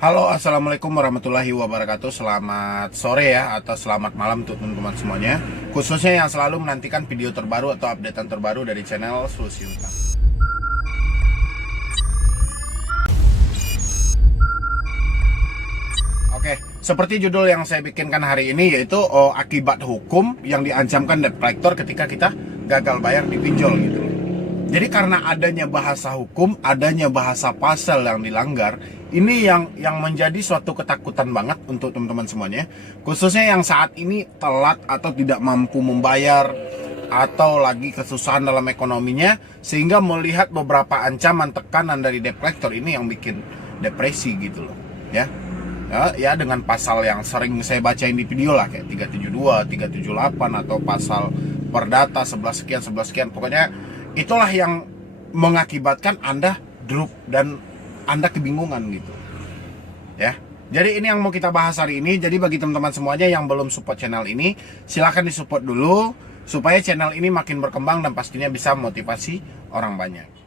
Halo, assalamualaikum warahmatullahi wabarakatuh. Selamat sore ya, atau selamat malam untuk teman-teman semuanya. Khususnya yang selalu menantikan video terbaru atau updatean terbaru dari channel Solusi Utang. Oke, seperti judul yang saya bikinkan hari ini, yaitu akibat hukum yang diancamkan debt collector ketika kita gagal bayar di pinjol gitu. Jadi karena adanya bahasa hukum, adanya bahasa pasal yang dilanggar, ini yang menjadi suatu ketakutan banget untuk teman-teman semuanya. Khususnya yang saat ini telat atau tidak mampu membayar, atau lagi kesusahan dalam ekonominya, sehingga melihat beberapa ancaman tekanan dari debt collector ini yang bikin depresi gitu loh. Ya, dengan pasal yang sering saya bacain di video lah, kayak 372, 378, atau pasal perdata 11 sekian, 11 sekian. Pokoknya itulah yang mengakibatkan Anda drop dan Anda kebingungan gitu. Ya. Jadi ini yang mau kita bahas hari ini. Jadi bagi teman-teman semuanya yang belum support channel ini, silahkan disupport dulu supaya channel ini makin berkembang dan pastinya bisa memotivasi orang banyak.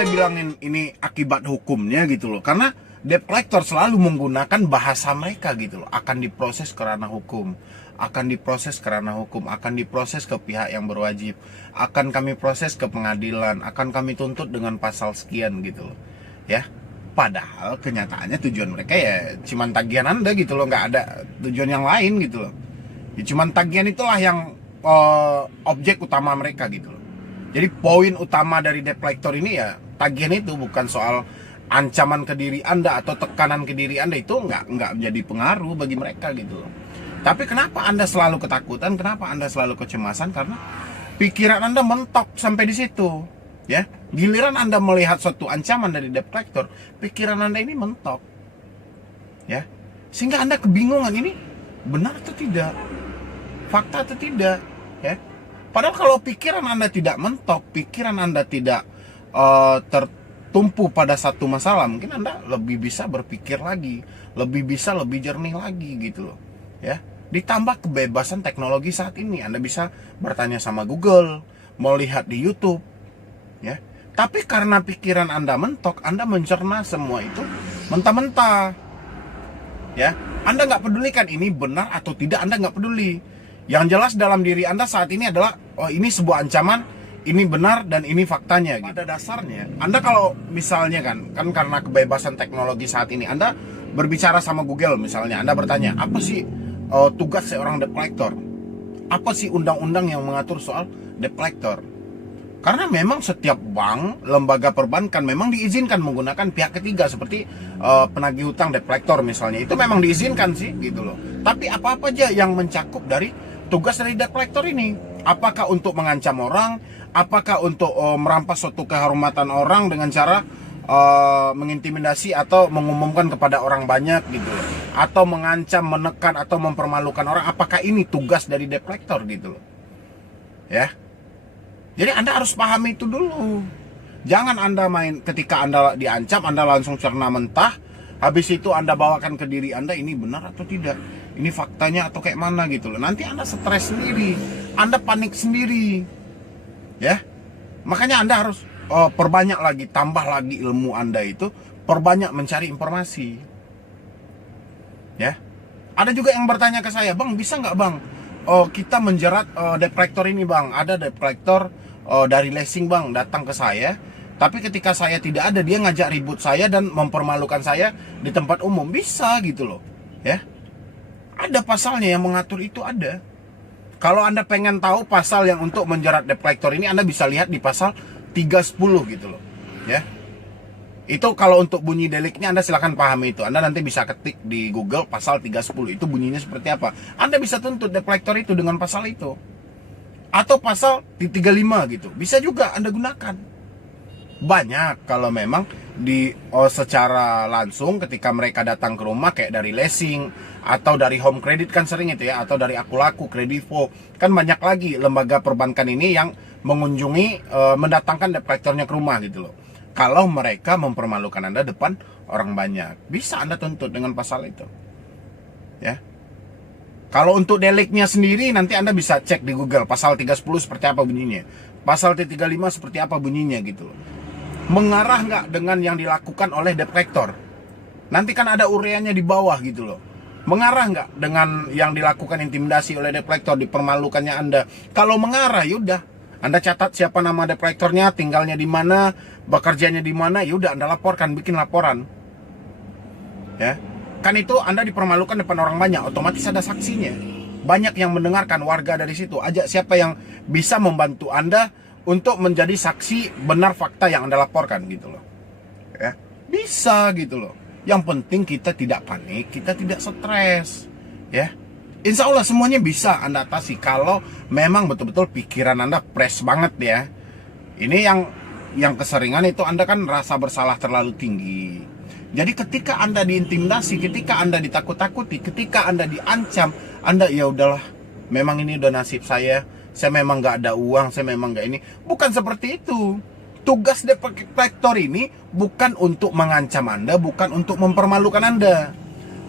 Bilangin ini akibat hukumnya gitu loh, karena debt collector selalu menggunakan bahasa mereka gitu loh. Akan diproses karena hukum, akan diproses karena hukum, akan diproses ke pihak yang berwajib, akan kami proses ke pengadilan, akan kami tuntut dengan pasal sekian gitu loh ya. Padahal kenyataannya tujuan mereka ya cuman tagihan Anda gitu loh, nggak ada tujuan yang lain gitu loh ya. Cuman tagihan itulah yang objek utama mereka gitu loh. Jadi poin utama dari debt collector ini ya tagihan itu, bukan soal ancaman ke diri Anda atau tekanan ke diri Anda. Itu nggak menjadi pengaruh bagi mereka gitu loh. Tapi kenapa Anda selalu ketakutan? Kenapa Anda selalu kecemasan? Karena pikiran Anda mentok sampai di situ ya. Giliran Anda melihat suatu ancaman dari debt collector, pikiran Anda ini mentok ya, sehingga Anda kebingungan ini benar atau tidak, fakta atau tidak ya. Padahal kalau pikiran Anda tidak mentok, pikiran Anda tidak tertumpu pada satu masalah, mungkin Anda lebih bisa berpikir lagi, lebih jernih lagi gitu loh ya. Ditambah kebebasan teknologi saat ini, Anda bisa bertanya sama Google, mau lihat di YouTube ya. Tapi karena pikiran Anda mentok, Anda mencerna semua itu mentah-mentah ya. Anda nggak pedulikan ini benar atau tidak, Anda nggak peduli. Yang jelas dalam diri Anda saat ini adalah, oh ini sebuah ancaman, ini benar dan ini faktanya gitu. Pada dasarnya Anda kalau misalnya kan karena kebebasan teknologi saat ini, Anda berbicara sama Google misalnya, Anda bertanya, apa sih tugas seorang debt collector? Apa sih undang-undang yang mengatur soal debt collector? Karena memang setiap bank, lembaga perbankan memang diizinkan menggunakan pihak ketiga seperti penagih hutang debt collector misalnya. Itu memang diizinkan sih gitu loh. Tapi apa-apa aja yang mencakup dari tugas dari debt collector ini? Apakah untuk mengancam orang? Apakah untuk merampas suatu kehormatan orang dengan cara mengintimidasi atau mengumumkan kepada orang banyak gitu loh? Atau mengancam, menekan, atau mempermalukan orang? Apakah ini tugas dari debt collector gitu loh ya? Jadi Anda harus pahami itu dulu. Jangan Anda main ketika Anda diancam, Anda langsung cerna mentah. Habis itu Anda bawakan ke diri Anda, ini benar atau tidak, ini faktanya atau kayak mana gitu loh. Nanti Anda stres sendiri, Anda panik sendiri ya. Makanya Anda harus perbanyak lagi, tambah lagi ilmu Anda itu, perbanyak mencari informasi ya. Ada juga yang bertanya ke saya, Bang, bisa nggak Bang kita menjerat debt collector ini Bang? Ada debt collector dari leasing Bang datang ke saya, tapi ketika saya tidak ada, dia ngajak ribut saya dan mempermalukan saya di tempat umum. Bisa gitu loh ya. Ada pasalnya yang mengatur itu, ada. Kalau Anda pengen tahu pasal yang untuk menjerat debt collector ini, Anda bisa lihat di pasal 310 gitu loh ya. Itu kalau untuk bunyi deliknya Anda silahkan pahami itu. Anda nanti bisa ketik di Google pasal 310 itu bunyinya seperti apa. Anda bisa tuntut debt collector itu dengan pasal itu. Atau pasal 35 gitu. Bisa juga Anda gunakan. Banyak kalau memang secara langsung ketika mereka datang ke rumah, kayak dari leasing atau dari home credit kan sering itu ya, atau dari Akulaku, Kredivo, kan banyak lagi lembaga perbankan ini yang mengunjungi, mendatangkan debt collectornya ke rumah gitu loh. Kalau mereka mempermalukan Anda depan orang banyak, bisa Anda tuntut dengan pasal itu. Ya. Kalau untuk deliknya sendiri, nanti Anda bisa cek di Google pasal 310 seperti apa bunyinya, pasal 335 seperti apa bunyinya gitu. Mengarah nggak dengan yang dilakukan oleh debt collector? Nanti kan ada ureanya di bawah gitu loh. Mengarah nggak dengan yang dilakukan intimidasi oleh debt collector, dipermalukannya Anda? Kalau mengarah, yaudah Anda catat siapa nama debt collectornya, tinggalnya di mana, bekerjanya di mana, yaudah Anda laporkan, bikin laporan. Ya. Kan itu Anda dipermalukan depan orang banyak, otomatis ada saksinya. Banyak yang mendengarkan, warga dari situ. Ajak siapa yang bisa membantu Anda untuk menjadi saksi benar fakta yang Anda laporkan gitu loh. Ya, bisa gitu loh. Yang penting kita tidak panik, kita tidak stres. Ya. Insya Allah semuanya bisa Anda atasi kalau memang betul-betul pikiran Anda fresh banget ya. Ini yang keseringan itu Anda kan rasa bersalah terlalu tinggi. Jadi ketika Anda diintimidasi, ketika Anda ditakut-takuti, ketika Anda diancam, Anda ya udahlah, memang ini udah nasib saya memang nggak ada uang, saya memang nggak ini. Bukan seperti itu. Tugas debt collector ini bukan untuk mengancam Anda, bukan untuk mempermalukan Anda.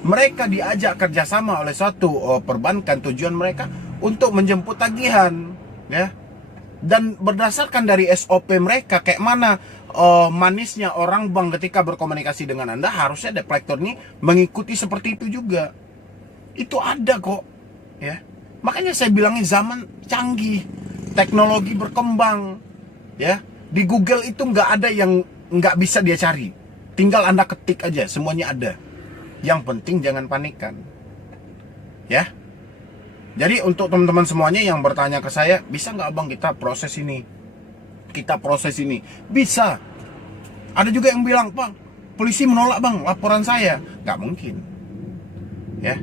Mereka diajak kerjasama oleh suatu perbankan, tujuan mereka untuk menjemput tagihan, ya. Dan berdasarkan dari SOP mereka kayak mana manisnya orang bank ketika berkomunikasi dengan Anda, harusnya debt collector ini mengikuti seperti itu juga. Itu ada kok, ya. Makanya saya bilangin zaman canggih, teknologi berkembang, ya. Di Google itu nggak ada yang nggak bisa dia cari. Tinggal Anda ketik aja, semuanya ada. Yang penting jangan panikkan, ya. Jadi untuk teman-teman semuanya yang bertanya ke saya, bisa nggak abang kita proses ini? Kita proses ini. Bisa. Ada juga yang bilang, bang, polisi menolak bang laporan saya. Nggak mungkin. Ya.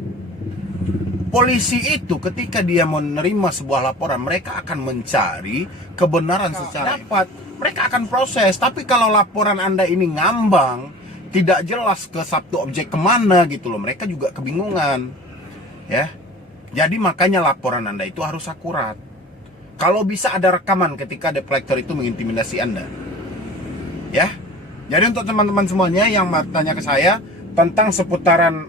Polisi itu ketika dia menerima sebuah laporan, mereka akan mencari kebenaran secara dapat. Mereka akan proses. Tapi kalau laporan Anda ini ngambang, tidak jelas ke satu objek kemana gitu loh, mereka juga kebingungan. Ya. Jadi makanya laporan Anda itu harus akurat. Kalau bisa ada rekaman ketika debt collector itu mengintimidasi Anda. Ya. Jadi untuk teman-teman semuanya yang bertanya ke saya tentang seputaran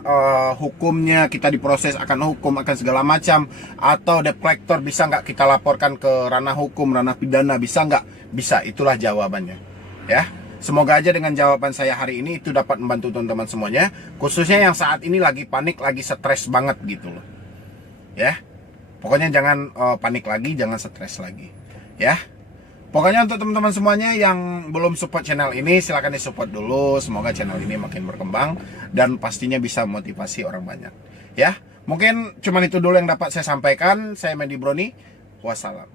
hukumnya, kita diproses akan hukum, akan segala macam, atau debt collector bisa nggak kita laporkan ke ranah hukum, ranah pidana, bisa nggak? Bisa, itulah jawabannya. Ya. Semoga aja dengan jawaban saya hari ini itu dapat membantu teman-teman semuanya, khususnya yang saat ini lagi panik, lagi stres banget gitu loh. Ya, pokoknya jangan panik lagi, jangan stres lagi. Ya, pokoknya untuk teman-teman semuanya yang belum support channel ini, silahkan di support dulu. Semoga channel ini makin berkembang dan pastinya bisa motivasi orang banyak. Ya, mungkin cuman itu dulu yang dapat saya sampaikan. Saya Mendy Brony, wassalam.